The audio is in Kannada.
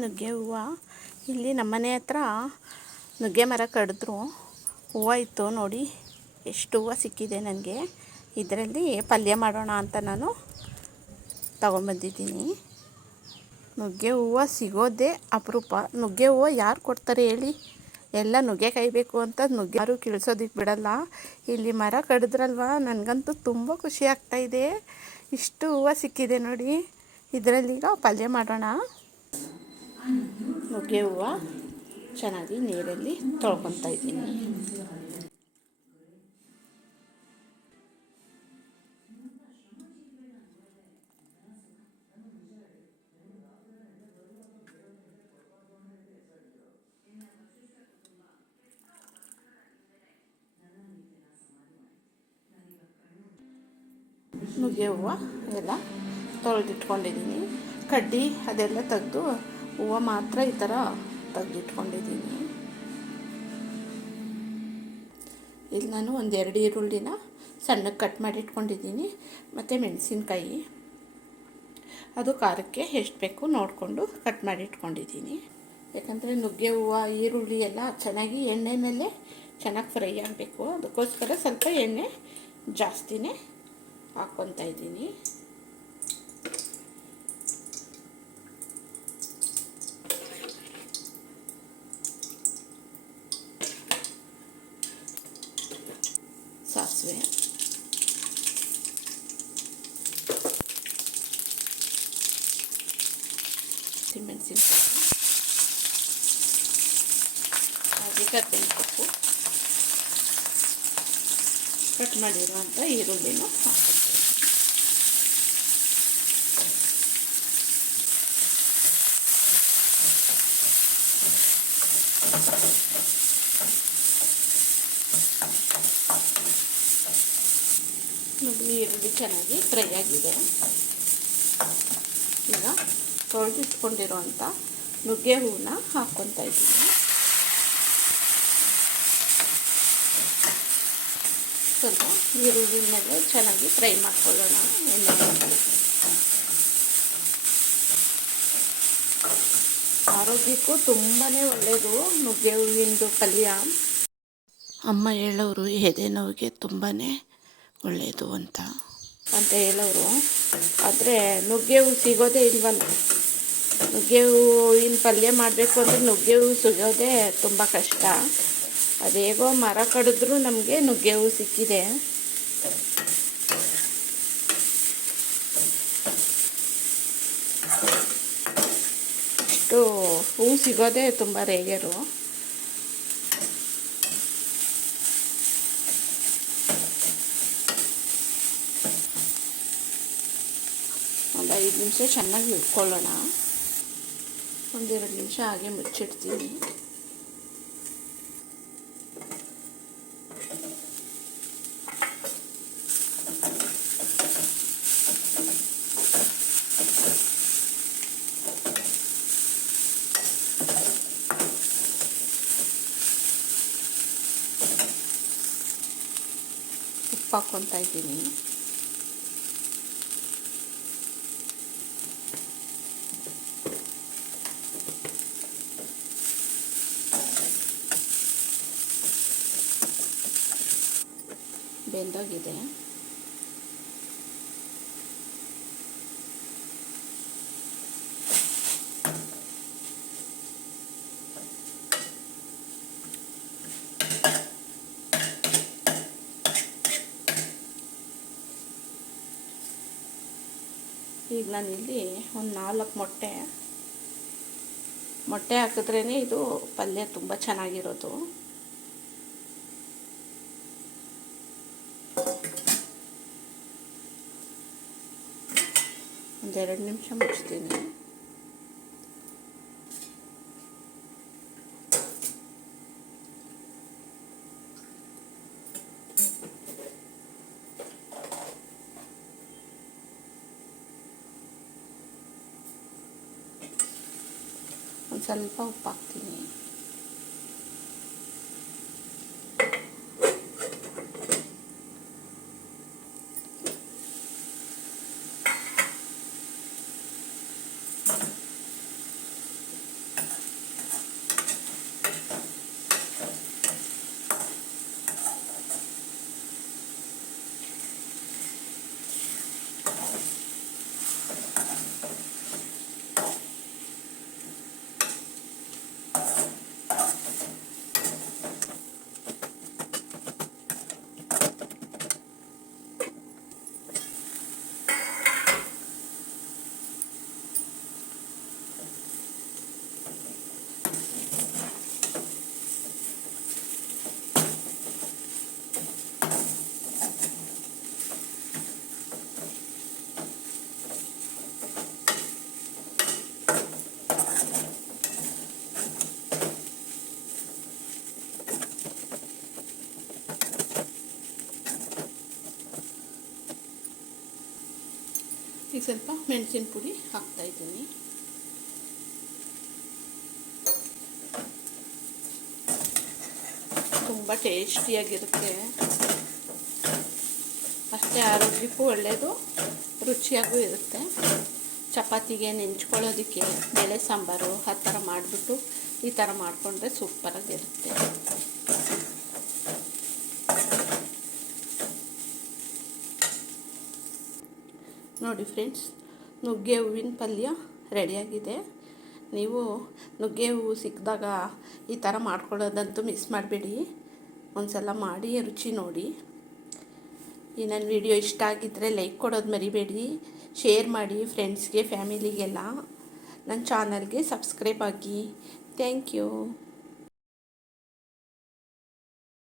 ನುಗ್ಗೆ ಹೂವು. ಇಲ್ಲಿ ನಮ್ಮನೆ ಹತ್ರ ನುಗ್ಗೆ ಮರ ಕಡಿದ್ರು, ಹೂವು ಇತ್ತು ನೋಡಿ. ಎಷ್ಟು ಹೂವು ಸಿಕ್ಕಿದೆ ನನಗೆ. ಇದರಲ್ಲಿ ಪಲ್ಯ ಮಾಡೋಣ ಅಂತ ನಾನು ತಗೊಂಬಂದಿದ್ದೀನಿ. ನುಗ್ಗೆ ಹೂವು ಸಿಗೋದೇ ಅಪರೂಪ. ನುಗ್ಗೆ ಹೂವು ಯಾರು ಕೊಡ್ತಾರೆ ಹೇಳಿ? ಎಲ್ಲ ನುಗ್ಗೆಕಾಯಿ ಬೇಕು ಅಂತ ನುಗ್ಗೆ ಯಾರು ಕಿಳ್ಸೋದಕ್ಕೆ ಬಿಡಲ್ಲ. ಇಲ್ಲಿ ಮರ ಕಡಿದ್ರಲ್ವ, ನನಗಂತೂ ತುಂಬ ಖುಷಿ ಆಗ್ತಾಯಿದೆ. ಇಷ್ಟು ಹೂವು ಸಿಕ್ಕಿದೆ ನೋಡಿ. ಇದರಲ್ಲೀಗ ಪಲ್ಯ ಮಾಡೋಣ. ನುಗ್ಗೆ ಹೂವು ಚೆನ್ನಾಗಿ ನೀರಲ್ಲಿ ತೊಳ್ಕೊತಾ ಇದ್ದೀನಿ. ನುಗ್ಗೆ ಹೂವು ಎಲ್ಲ ತೊಳೆದಿಟ್ಕೊಂಡಿದ್ದೀನಿ. ಕಡ್ಡಿ ಅದೆಲ್ಲ ತೆಗೆದು ಹೂವು ಮಾತ್ರ ಈ ಥರ ತೆಗೆದಿಟ್ಕೊಂಡಿದ್ದೀನಿ. ಇಲ್ಲಿ ನಾನು ಒಂದೆರಡು ಈರುಳ್ಳಿನ ಸಣ್ಣಗೆ ಕಟ್ ಮಾಡಿ ಇಟ್ಕೊಂಡಿದ್ದೀನಿ. ಮತ್ತು ಮೆಣಸಿನ್ಕಾಯಿ, ಅದು ಖಾರಕ್ಕೆ ಎಷ್ಟು ಬೇಕು ನೋಡಿಕೊಂಡು ಕಟ್ ಮಾಡಿ ಇಟ್ಕೊಂಡಿದ್ದೀನಿ. ಯಾಕಂದರೆ ನುಗ್ಗೆ ಹೂವು ಈರುಳ್ಳಿ ಎಲ್ಲ ಚೆನ್ನಾಗಿ ಎಣ್ಣೆನಲ್ಲೇ ಚೆನ್ನಾಗಿ ಫ್ರೈ ಆಗಬೇಕು. ಅದಕ್ಕೋಸ್ಕರ ಸ್ವಲ್ಪ ಎಣ್ಣೆ ಜಾಸ್ತಿನೇ ಹಾಕ್ಕೊತಾ ಇದ್ದೀನಿ. ಸಾಸಿವೆ, ಹಸಿಮೆಣಸಿನ್ಕಾಯಿ, ಹಾಗೆ ಕರ್ಬೇವಿನ ಸೊಪ್ಪು, ಕಟ್ ಮಾಡಿರುವಂಥ ಈರುಳ್ಳಿನ ಹಾಕ್ಕೊಳ್ತೀನಿ. ನೋಡಿ, ಈರುಳ್ಳಿ ಚೆನ್ನಾಗಿ ಫ್ರೈ ಆಗಿದೆ. ಈಗ ತೊಳೆದಿಟ್ಕೊಂಡಿರೋಂಥ ನುಗ್ಗೆ ಹೂವನ್ನ ಹಾಕ್ಕೊತಾ ಇದ್ದೀನಿ. ಸ್ವಲ್ಪ ಈರುಳ್ಳಿ ಮೇಲೆ ಚೆನ್ನಾಗಿ ಫ್ರೈ ಮಾಡ್ಕೊಳ್ಳೋಣ ಎಣ್ಣೆಯಲ್ಲಿ. ಆರೋಗ್ಯಕ್ಕೂ ತುಂಬಾ ಒಳ್ಳೆಯದು ನುಗ್ಗೆ ಹೂವಿಂದು ಪಲ್ಯ. ಅಮ್ಮ ಹೇಳೋರು ಎದೆ ನೋವಿಗೆ ತುಂಬಾ ಒಳ್ಳೆಯದು ಅಂತ ಹೇಳೋರು. ಆದರೆ ನುಗ್ಗೆ ಹೂವು ಸಿಗೋದೇ ಇಲ್ವಲ್ಲ. ನುಗ್ಗೆ ಹೂವಿನ ಪಲ್ಯ ಮಾಡಬೇಕು ಅಂದರೆ ನುಗ್ಗೆ ಹೂವು ಸಿಗೋದೇ ತುಂಬ ಕಷ್ಟ. ಅದೇಗೋ ಮರ ಕಡಿದ್ರೂ ನಮಗೆ ನುಗ್ಗೆ ಹೂವು ಸಿಕ್ಕಿದೆ. ಇಷ್ಟು ಹೂವು ಸಿಗೋದೇ ತುಂಬ ರೇರು. ಒಂದು 5 ನಿಮಿಷ ಚೆನ್ನಾಗಿ ಇಟ್ಕೊಳ್ಳೋಣ. ಒಂದೆರಡು ನಿಮಿಷ ಹಾಗೆ ಮುಚ್ಚಿಡ್ತೀನಿ. ಉಪ್ಪು ಹಾಕ್ಕೊತಾ ಇದ್ದೀನಿ. ಬೆಂದೋಗಿದೆ. ಈಗ ನಾನಿಲ್ಲಿ ಒಂದು 4 ಮೊಟ್ಟೆ ಹಾಕಿದ್ರೇ ಇದು ಪಲ್ಯ ತುಂಬ ಚೆನ್ನಾಗಿರೋದು. ಒಂದೆರಡು ನಿಮಿಷ ಮುಚ್ತೀನಿ. ಒಂದು ಸ್ವಲ್ಪ ಉಪ್ಪು ಹಾಕ್ತೀನಿ. ಈಗ ಸ್ವಲ್ಪ ಮೆಣಸಿನ ಪುಡಿ ಹಾಕ್ತಾಯಿದ್ದೀನಿ. ತುಂಬ ಟೇಸ್ಟಿಯಾಗಿರುತ್ತೆ, ಅಷ್ಟೇ ಆರೋಗ್ಯಕ್ಕೂ ಒಳ್ಳೆಯದು, ರುಚಿಯಾಗೂ ಇರುತ್ತೆ. ಚಪಾತಿಗೆ ನೆಂಚ್ಕೊಳ್ಳೋದಕ್ಕೆ ಬೇಳೆ ಸಾಂಬಾರು ಆ ಥರ ಮಾಡಿಬಿಟ್ಟು ಈ ಥರ ಮಾಡಿಕೊಂಡ್ರೆ ಸೂಪರಾಗಿರುತ್ತೆ. ನೋಡಿ ಫ್ರೆಂಡ್ಸ್, ನುಗ್ಗೆ ಹೂವಿನ ಪಲ್ಯ ರೆಡಿಯಾಗಿದೆ. ನೀವು ನುಗ್ಗೆ ಹೂವು ಸಿಕ್ಕಿದಾಗ ಈ ಥರ ಮಾಡ್ಕೊಳ್ಳೋದಂತೂ ಮಿಸ್ ಮಾಡಬೇಡಿ. ಒಂದು ಸಲ ಮಾಡಿ ರುಚಿ ನೋಡಿ. ಈ ನನ್ನ ವಿಡಿಯೋ ಇಷ್ಟ ಆಗಿದ್ದರೆ ಲೈಕ್ ಕೊಡೋದು ಮರಿಬೇಡಿ, ಶೇರ್ ಮಾಡಿ ಫ್ರೆಂಡ್ಸ್ಗೆ, ಫ್ಯಾಮಿಲಿಗೆಲ್ಲ. ನನ್ನ ಚಾನಲ್ಗೆ ಸಬ್ಸ್ಕ್ರೈಬ್ ಆಗಿ. Thank you.